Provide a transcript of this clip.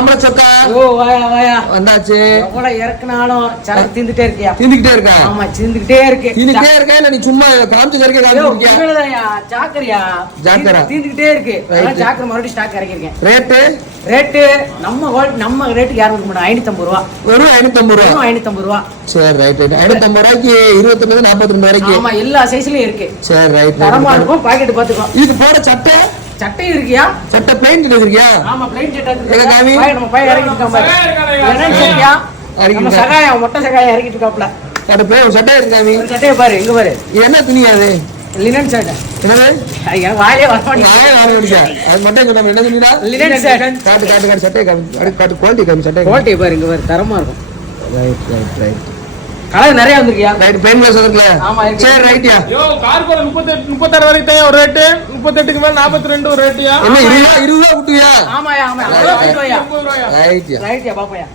ஆம்பளை சொக்கா வாயா வந்தாச்சு. எவ்வளவு இறக்குனாலும் சரக்கு தீந்துட்டே இருக்கியா? தீந்துக்கிட்டே இருக்கா? ஆமா தீந்துக்கிட்டே இருக்கு. தீந்துக்கிட்டே இருக்கா? இல்ல நீ சும்மா காமிச்சு கறிக்க காமிச்சிருக்கியா? ஜாக்கரியா ஜாக்கரா தீந்துக்கிட்டே இருக்கு. ஜாக்கர் மறுபடியும் ஸ்டாக் இறக்கிருக்கேன். ரேட்டு நம்ம ரேட்டுக்கு யாரும் கொடுக்க மாட்டோம். 550 ரூபா. வெறும் 550 ரூபா. 550 ரூபா. சரி ரைட். 550 ரூபாய்க்கு 29 42 வரைக்கும். ஆமா எல்லா சைஸ்லயும் இருக்கு. சரி ரைட். தரமா இருக்கும். பாக்கெட் பாத்துக்கோ. இது போற சட்டை இருக்கியா? சட்டை பிளைன் இருக்கியா? ஆமா பிளைன் சட்டை இருக்கு. எங்க காமி? நம்ம பைய இறக்கிட்டு இருக்கான் பாரு. என்னன்னு சொல்றியா? நம்ம சகாய மொட்டை சகாய இறக்கிட்டு இருக்காப்ல. அட பிளைன் சட்டை இருக்கு காமி. ஒரு சட்டையை பாரு இங்க பாரு. இது என்ன துணி அது? லினன் சட்டை. என்னது? ஐயா வாயிலே வர மாட்டேங்குது. வாயே வர மாட்டேங்குது. அது மட்டும் சொன்னா என்ன துணிடா? லினன் சட்டை. காட்டு சட்டை காமி. காட்டு குவாலிட்டி காமி சட்டை. குவாலிட்டி பாரு இங்க பாரு தரமா இருக்கும். ரைட். கலர் நிறைய வந்திருக்கியா? ரைட் பிளைன் ப்ளஸ் இருக்குல? ஆமா இருக்கு. சரி ரைட்யா. யோ கார்கோ 38 36 வரைக்கும் தான் ஒரு ரேட். 38க்கு மேல 42 ஒரு ரேட்யா. என்ன 20 ரூபாய் விட்டுயா? ஆமாயா. அவ்வளவு ரூபாயா? ரைட்யா பாப்பயா.